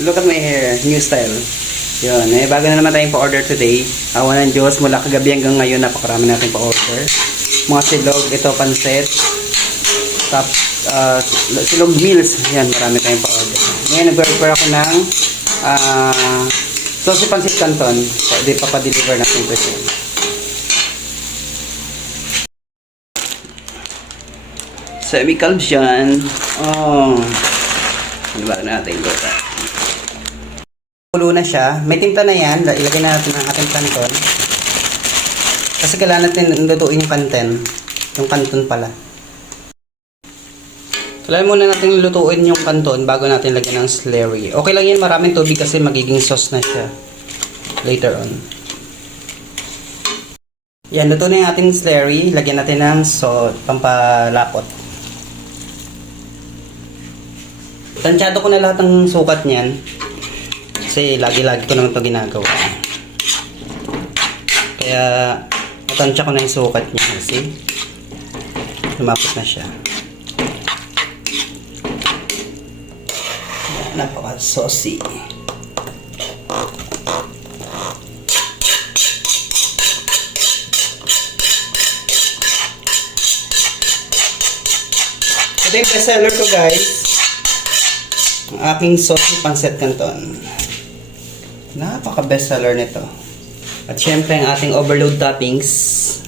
Look at my hair. New style. Yun. Bago na naman tayong pa-order today. Awan ng Diyos. Mula kagabi hanggang ngayon, napakarami natin pa-order. Mga silog. Ito, pansit. Silog meals. Yan, marami tayong pa-order. Ngayon, nag-prepare ako ng saucy pansit canton. Pwede pa-deliver natin ito siya. Semi-calms yan. Oh. Ano ba natin ito? Pulo na siya. May tinta na yan. Ilagay na natin ang ating canton. Kasi kailangan natin lutuin yung kanten. Yung canton pala. Kailangan muna natin lutuin yung canton bago natin lagyan ng slurry. Okay lang yan. Maraming tubig kasi magiging sauce na siya. Later on. Yan. Luto na yung ating slurry. Lagyan natin ng salt. Pampalapot. Tansyado ko na lahat ng sukat niyan. Kasi lagi-lagi ko naman ito ginagawa. Kaya natansya ko na yung sukat niya. Kasi lumapot na siya. Napaka-saucy. Ito yung bestseller ko, guys. Ang aking saucy pancit canton. Napaka bestseller nito. At syempre ang ating overload toppings.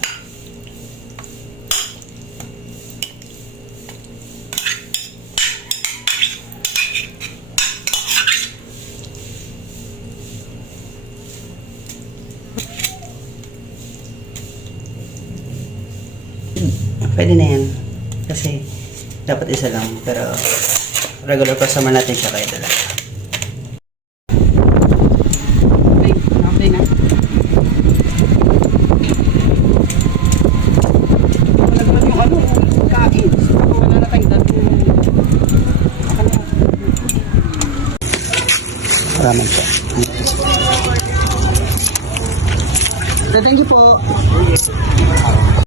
Pwede na yan. Kasi dapat isa lang. Pero regular customer natin siya kaya dala. Okay na. Wala naman yung ano, kain. Wala na kayong dati. Maraming po. Thank you po.